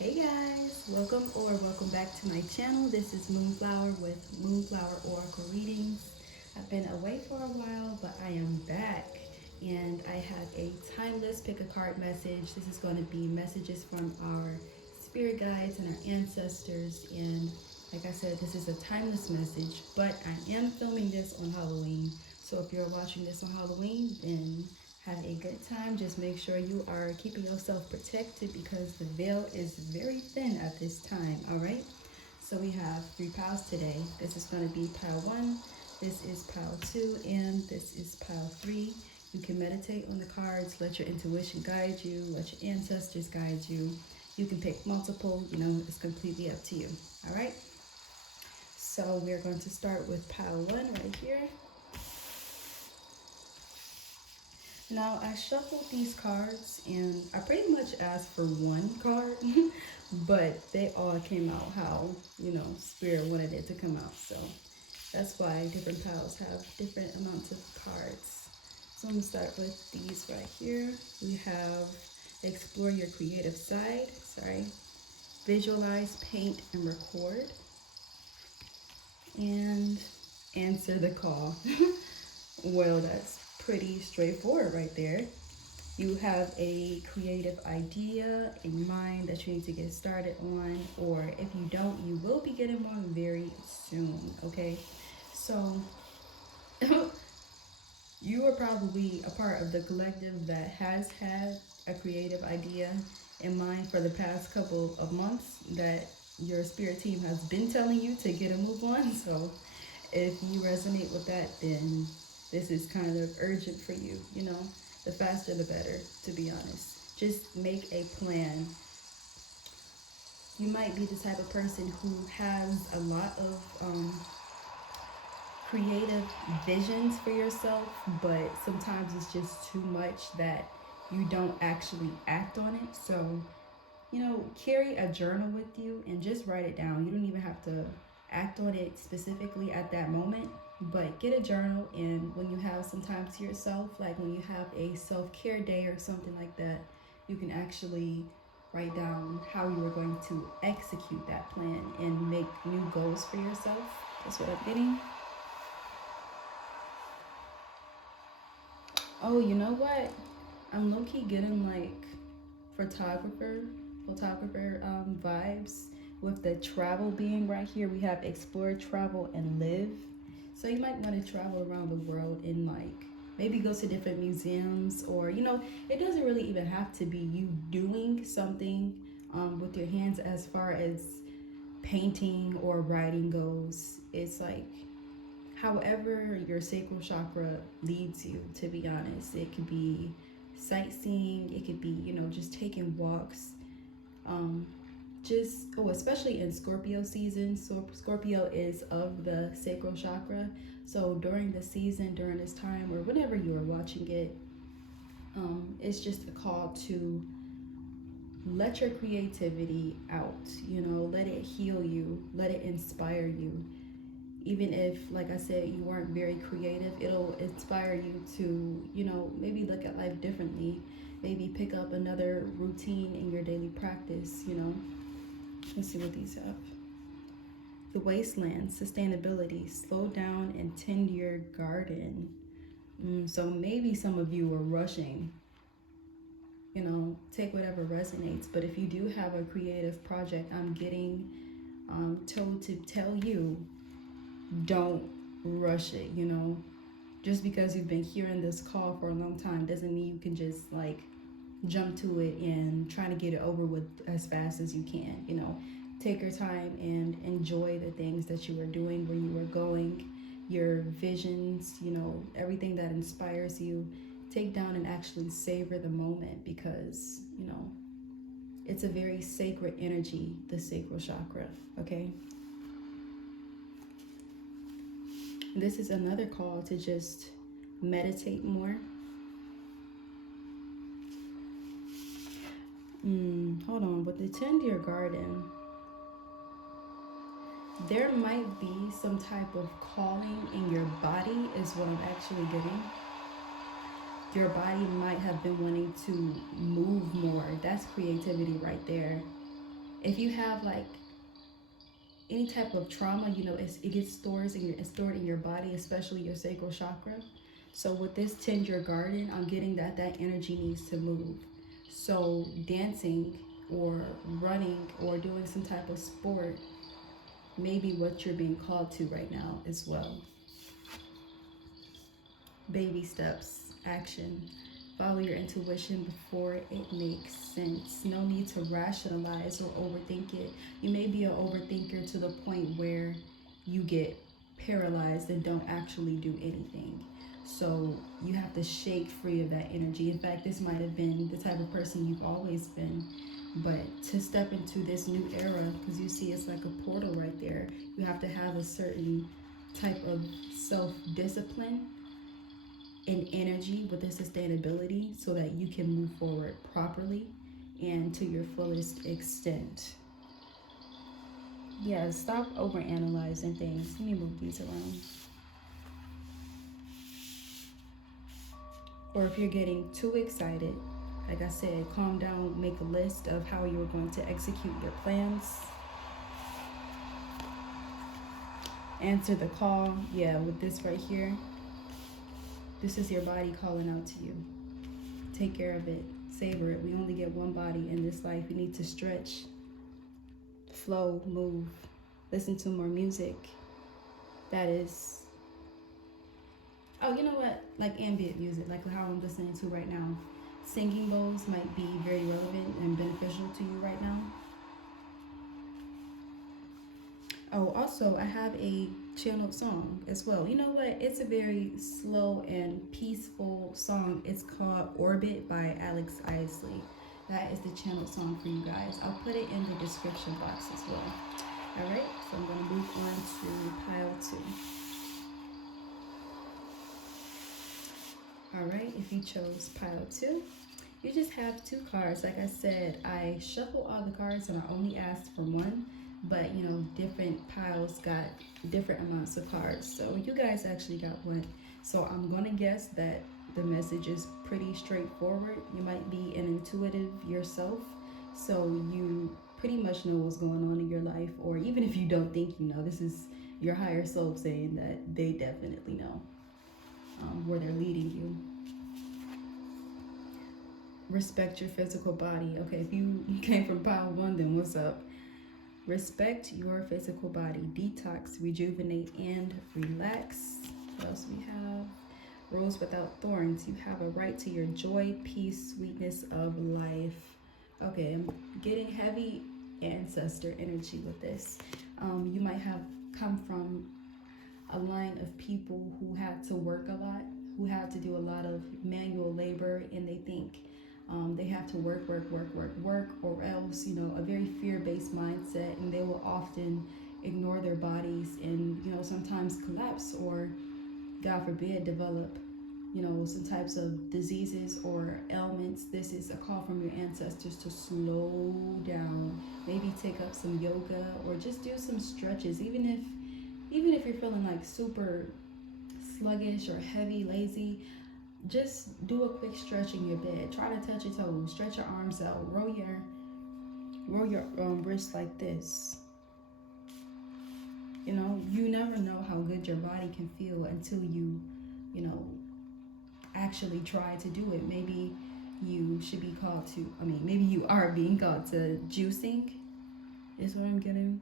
Hey guys, welcome back to my channel. This is Moonflower with Moonflower Oracle Readings. I've been away for a while, but I am back and I have a timeless pick a card message. This is going to be messages from our spirit guides and our ancestors, and like I said, this is a timeless message, but I am filming this on Halloween. So if you're watching this on Halloween, then have a good time. Just make sure you are keeping yourself protected because the veil is very thin at this time. All right, so we have 3 piles today. This is going to be pile 1, this is pile 2, and this is pile 3. You can meditate on the cards, let your intuition guide you, let your ancestors guide you. You can pick multiple, it's completely up to you. All right, so we're going to start with pile 1 right here. Now, I shuffled these cards and I pretty much asked for one card, but they all came out how, Spirit wanted it to come out. So that's why different piles have different amounts of cards. So I'm going to start with these right here. We have Explore Your Creative Side, Visualize, Paint, and Record, and Answer the Call. Well, that's pretty straightforward right there. You have a creative idea in mind that you need to get started on, or if you don't, you will be getting one very soon. Okay, so you are probably a part of the collective that has had a creative idea in mind for the past couple of months that your spirit team has been telling you to get a move on. So if you resonate with that, then this is kind of urgent for you. The faster the better, to be honest. Just make a plan. You might be the type of person who has a lot of creative visions for yourself, but sometimes it's just too much that you don't actually act on it. So, carry a journal with you and just write it down. You don't even have to act on it specifically at that moment, but get a journal, and when you have some time to yourself, like when you have a self-care day or something like that, you can actually write down how you are going to execute that plan and make new goals for yourself. That's what I'm getting. Oh, you know what? I'm low-key getting like photographer vibes with the travel being right here. We have explore, travel, and live. So you might want to travel around the world and like maybe go to different museums, or it doesn't really even have to be you doing something with your hands as far as painting or writing goes. It's like however your sacral chakra leads you, to be honest. It could be sightseeing, it could be, just taking walks. Especially in Scorpio season. So Scorpio is of the sacral chakra. So during the season, during this time, or whenever you are watching it, it's just a call to let your creativity out. Let it heal you, let it inspire you. Even if, like I said, you weren't very creative, it'll inspire you to, maybe look at life differently. Maybe pick up another routine in your daily practice. Let's see what these have. The wasteland, sustainability, slow down and tend your garden. So maybe some of you are rushing. Take whatever resonates. But if you do have a creative project, I'm getting told to tell you, don't rush it. Just because you've been hearing this call for a long time doesn't mean you can just like jump to it and try to get it over with as fast as you can. Take your time and enjoy the things that you are doing, where you are going, your visions, everything that inspires you. Take down and actually savor the moment, because it's a very sacred energy, the sacral chakra. Okay, this is another call to just meditate more. Hold on, with the tend your garden, there might be some type of calling in your body is what I'm actually getting. Your body might have been wanting to move more. That's creativity right there. If you have like any type of trauma, you know, it gets stored in your body, especially your sacral chakra. So with this tend your garden, I'm getting that that energy needs to move. So dancing or running or doing some type of sport may be what you're being called to right now as well. Baby steps, action. Follow your intuition before it makes sense. No need to rationalize or overthink it. You may be an overthinker to the point where you get paralyzed and don't actually do anything. So you have to shake free of that energy. In fact, this might have been the type of person you've always been. But to step into this new era, because you see it's like a portal right there, you have to have a certain type of self-discipline and energy with the sustainability so that you can move forward properly and to your fullest extent. Yeah, stop overanalyzing things. Let me move these around. Or if you're getting too excited, like I said, calm down, make a list of how you're going to execute your plans. Answer the call. Yeah, with this right here, this is your body calling out to you. Take care of it. Savor it. We only get one body in this life. You need to stretch, flow, move, listen to more music. That is, oh, you know what? Like ambient music, like how I'm listening to right now. Singing bowls might be very relevant and beneficial to you right now. Oh, also, I have a channeled song as well. You know what? It's a very slow and peaceful song. It's called Orbit by Alex Isley. That is the channeled song for you guys. I'll put it in the description box as well. All right, so I'm going to move on to pile 2. All right, if you chose pile 2, you just have 2 cards. Like I said, I shuffle all the cards and I only asked for 1. But you know, different piles got different amounts of cards, so you guys actually got 1. So I'm gonna guess that the message is pretty straightforward. You might be an intuitive yourself, so you pretty much know what's going on in your life, or even if you don't think you know, this is your higher self saying that they definitely know where they're leading you. Respect your physical body. Okay, if you came from pile 1, then what's up? Respect your physical body. Detox, rejuvenate, and relax. What else we have? Rose without thorns. You have a right to your joy, peace, sweetness of life. Okay, I'm getting heavy ancestor energy with this. You might have come from a line of people who had to work a lot, who had to do a lot of manual labor, and they think they have to work, or else, you know, a very fear-based mindset, and they will often ignore their bodies and, you know, sometimes collapse or, God forbid, develop, you know, some types of diseases or ailments. This is a call from your ancestors to slow down, maybe take up some yoga or just do some stretches, even if you're feeling like super sluggish or heavy, lazy. Just do a quick stretch in your bed. Try to touch your toes, stretch your arms out, roll your wrist like this. You know, you never know how good your body can feel until you know, actually try to do it. Maybe you should be called to, maybe you are being called to juicing, is what I'm getting.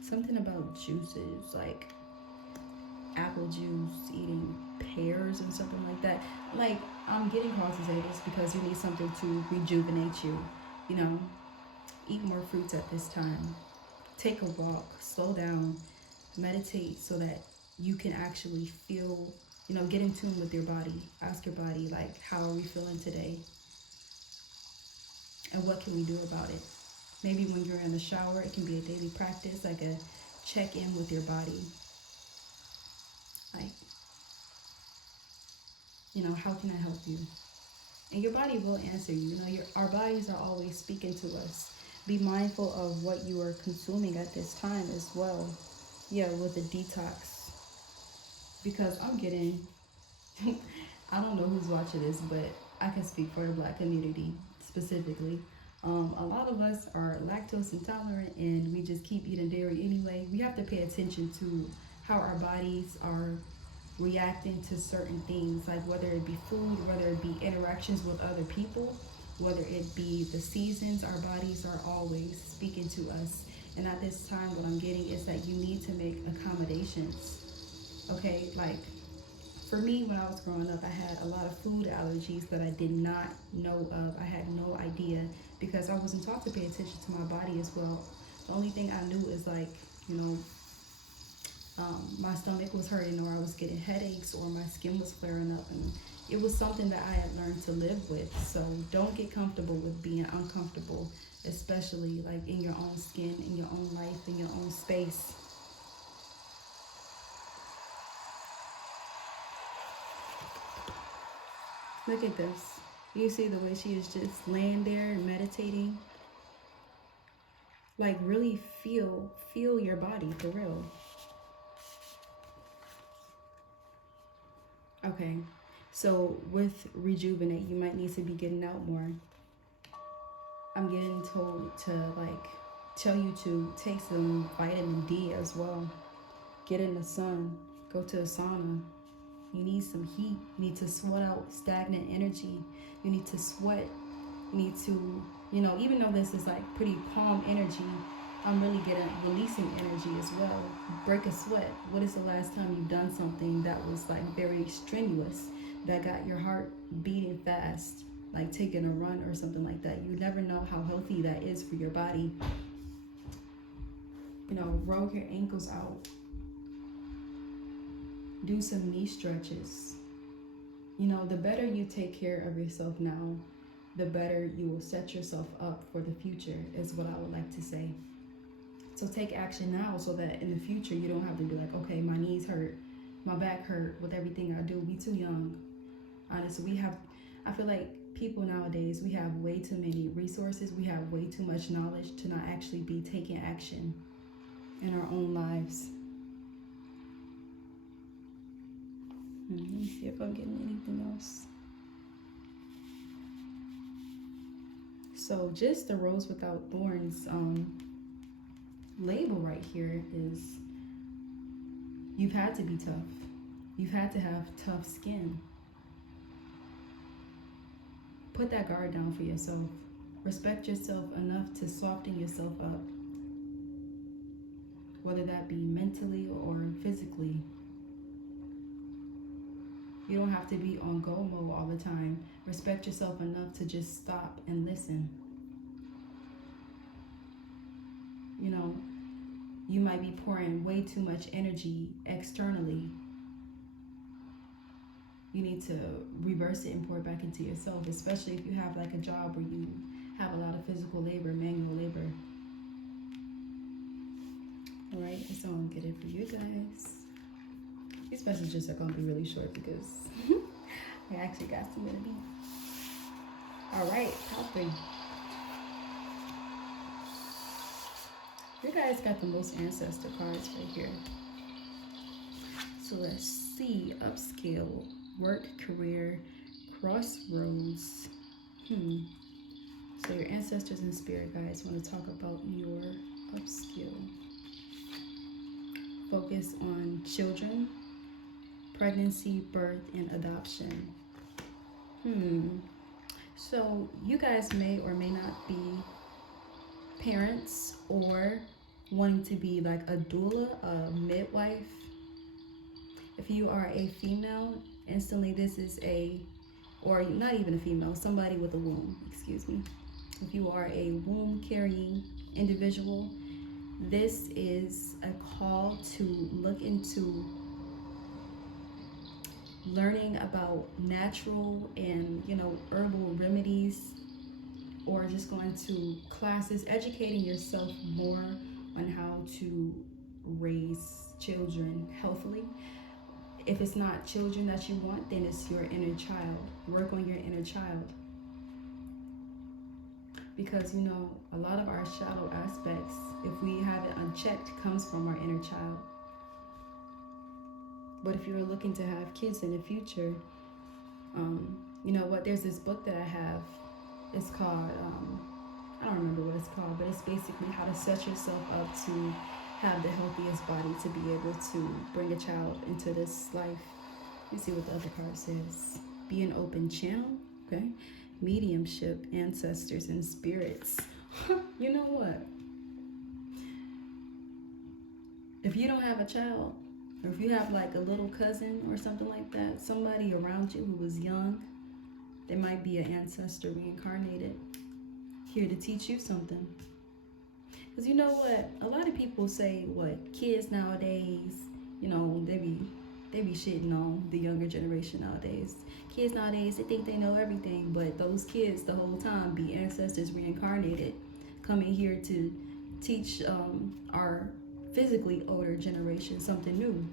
Something about juices, like apple juice, eating pears and something like that. Like, I'm getting called to say this because you need something to rejuvenate you. You know, eat more fruits at this time. Take a walk, slow down, meditate so that you can actually feel, you know, get in tune with your body. Ask your body, like, how are we feeling today? And what can we do about it? Maybe when you're in the shower, it can be a daily practice, like a check-in with your body. Like, you know, how can I help you? And your body will answer you. You know, our bodies are always speaking to us. Be mindful of what you are consuming at this time as well. Yeah, with the detox. Because I'm getting, I don't know who's watching this, but I can speak for the Black community specifically. A lot of us are lactose intolerant and we just keep eating dairy anyway. We have to pay attention to how our bodies are reacting to certain things, like whether it be food, whether it be interactions with other people, whether it be the seasons. Our bodies are always speaking to us. And at this time, what I'm getting is that you need to make accommodations. Okay, like for me, when I was growing up, I had a lot of food allergies that I did not know of. I had no idea because I wasn't taught to pay attention to my body as well. The only thing I knew is like, you know, my stomach was hurting, or I was getting headaches, or my skin was flaring up, and it was something that I had learned to live with. So don't get comfortable with being uncomfortable, especially like in your own skin, in your own life, in your own space. Look at this. You see the way she is just laying there and meditating? Like really feel your body for real. Okay, so with rejuvenate, you might need to be getting out more. I'm getting told to like tell you to take some vitamin D as well. Get in the sun, go to a sauna. You need some heat. You need to sweat out stagnant energy. You need to sweat. You need to, even though this is like pretty calm energy, I'm really getting releasing energy as well. Break a sweat. What is the last time you've done something that was like very strenuous, that got your heart beating fast, like taking a run or something like that? You never know how healthy that is for your body. Roll your ankles out. Do some knee stretches. The better you take care of yourself now, the better you will set yourself up for the future, is what I would like to say. So take action now so that in the future you don't have to be like, okay, my knees hurt, my back hurt with everything I do. We too young. Honestly, I feel like people nowadays, we have way too many resources. We have way too much knowledge to not actually be taking action in our own lives. Let me see if I'm getting anything else. So just the rose without thorns label right here is you've had to be tough. You've had to have tough skin. Put that guard down for yourself. Respect yourself enough to soften yourself up, whether that be mentally or physically. You don't have to be on go mode all the time. Respect yourself enough to just stop and listen. You might be pouring way too much energy externally. You need to reverse it and pour it back into yourself, especially if you have like a job where you have a lot of physical labor, manual labor. All right, that's all I'm getting for you guys. These messages are going to be really short because I actually got somewhere to be. All right, popping. You guys got the most ancestor cards right here. So let's see. Upscale, work, career, crossroads. So your ancestors and spirit guides want to talk about your upskill. Focus on children, pregnancy, birth, and adoption. So you guys may or may not be parents or wanting to be like a doula, a midwife. If you are a female, instantly this is or not even a female, somebody with a womb, excuse me. If you are a womb carrying individual, this is a call to look into learning about natural and herbal remedies, or just going to classes, educating yourself more on how to raise children healthily. If it's not children that you want, then it's your inner child. Work on your inner child. Because a lot of our shadow aspects, if we have it unchecked, comes from our inner child. But if you're looking to have kids in the future, there's this book that I have. It's called, it's called, but it's basically how to set yourself up to have the healthiest body to be able to bring a child into this life. You see what the other card says. Be an open channel, okay? Mediumship, ancestors, and spirits. You know what? If you don't have a child, or if you have like a little cousin or something like that, somebody around you who was young, there might be an ancestor reincarnated here to teach you something. Because you know what? A lot of people say, what, kids nowadays, you know, they be shitting on the younger generation nowadays. Kids nowadays, they think they know everything, but those kids the whole time be ancestors reincarnated, coming here to teach our physically older generation something new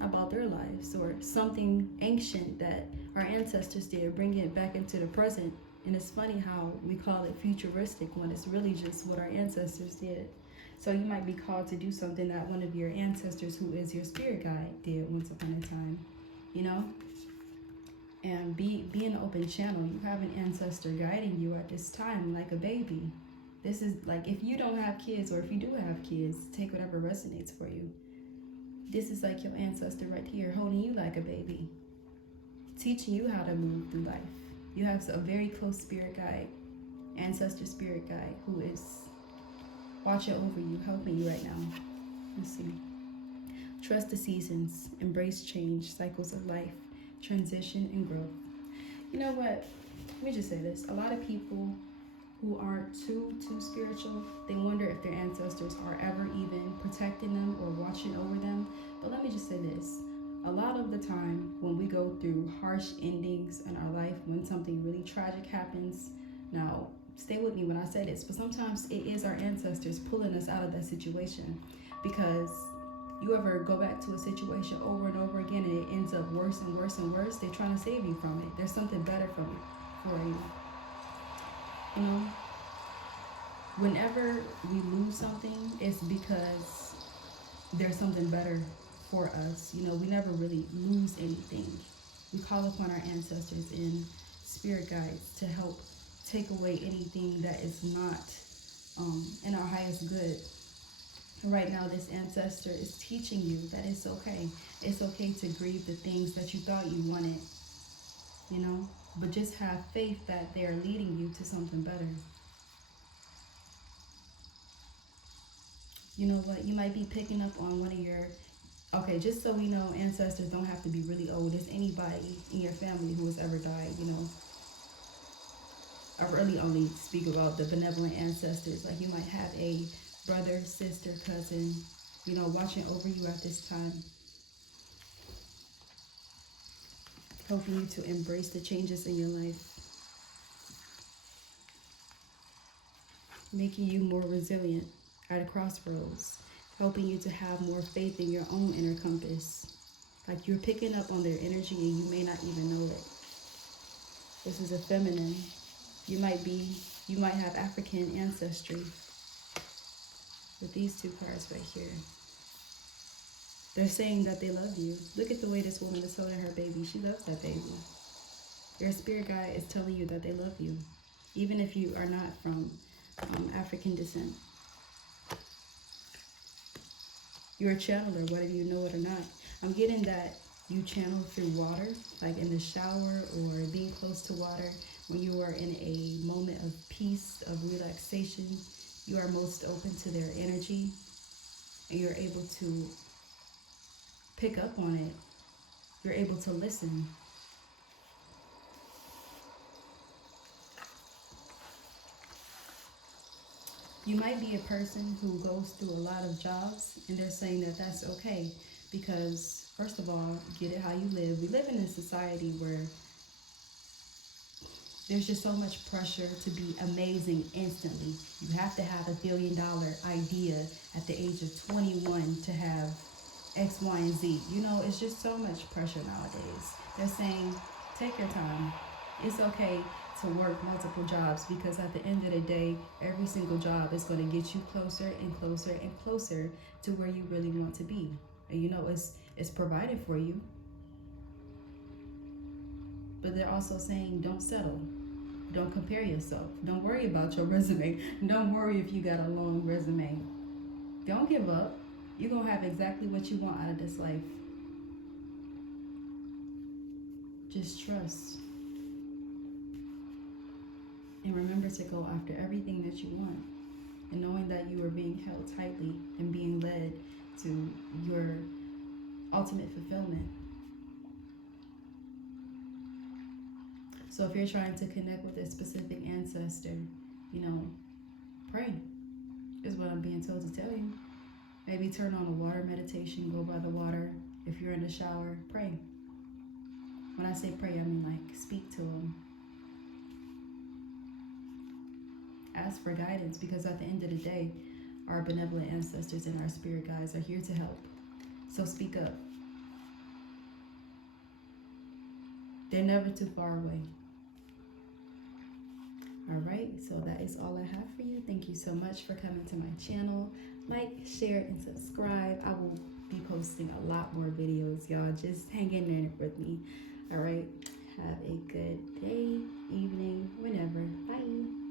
about their lives, or something ancient that our ancestors did, bring it back into the present. And it's funny how we call it futuristic when it's really just what our ancestors did. So you might be called to do something that one of your ancestors, who is your spirit guide, did once upon a time, you know? And be an open channel. You have an ancestor guiding you at this time like a baby. This is like, if you don't have kids, or if you do have kids, take whatever resonates for you. This is like your ancestor right here, holding you like a baby, teaching you how to move through life. You have a very close spirit guide, ancestor spirit guide, who is watching over you, helping you right now. Let's see. Trust the seasons, embrace change, cycles of life, transition, and growth. You know what? Let me just say this. A lot of people who aren't too spiritual, they wonder if their ancestors are ever even protecting them or watching over them. But let me just say this. A lot of the time when we go through harsh endings in our life, when something really tragic happens, now stay with me when I say this, but sometimes it is our ancestors pulling us out of that situation. Because you ever go back to a situation over and over again and it ends up worse and worse and worse, they're trying to save you from it. There's something better for you. You know, whenever we lose something, it's because there's something better for us. You know, we never really lose anything. We call upon our ancestors and spirit guides to help take away anything that is not in our highest good. Right now, this ancestor is teaching you that it's okay. It's okay to grieve the things that you thought you wanted, you know, but just have faith that they're leading you to something better. You know what? You might be picking up on one of your, okay, just so we know, ancestors don't have to be really old. It's anybody in your family who has ever died, you know. I really only speak about the benevolent ancestors. Like you might have a brother, sister, cousin, you know, watching over you at this time, helping you to embrace the changes in your life, making you more resilient at a crossroads, helping you to have more faith in your own inner compass. Like you're picking up on their energy and you may not even know it. This is a feminine. You might have African ancestry with these two cards right here. They're saying that they love you. Look at the way this woman is holding her baby. She loves that baby. Your spirit guide is telling you that they love you, even if you are not from African descent. You're a channeler, whether you know it or not. I'm getting that you channel through water, like in the shower or being close to water. When you are in a moment of peace, of relaxation, you are most open to their energy and you're able to pick up on it. You're able to listen. You might be a person who goes through a lot of jobs, and they're saying that that's okay because, first of all, get it how you live. We live in a society where there's just so much pressure to be amazing instantly. You have to have $1 billion idea at the age of 21 to have X, Y, and Z. You know, it's just so much pressure nowadays. They're saying, take your time. It's okay to work multiple jobs because at the end of the day, every single job is going to get you closer and closer and closer to where you really want to be. And you know, it's provided for you. But they're also saying, don't settle. Don't compare yourself. Don't worry about your resume. Don't worry if you got a long resume. Don't give up. You're going to have exactly what you want out of this life. Just trust. And remember to go after everything that you want. And knowing that you are being held tightly and being led to your ultimate fulfillment. So if you're trying to connect with a specific ancestor, pray is what I'm being told to tell you. Maybe turn on a water meditation, go by the water. If you're in the shower, pray. When I say pray, I mean like speak to them. Ask for guidance, because at the end of the day, our benevolent ancestors and our spirit guides are here to help. So speak up. They're never too far away. All right, so that is all I have for you. Thank you so much for coming to my channel. Like, share, and subscribe. I will be posting a lot more videos, y'all. Just hang in there with me. All right, have a good day, evening, whenever. Bye.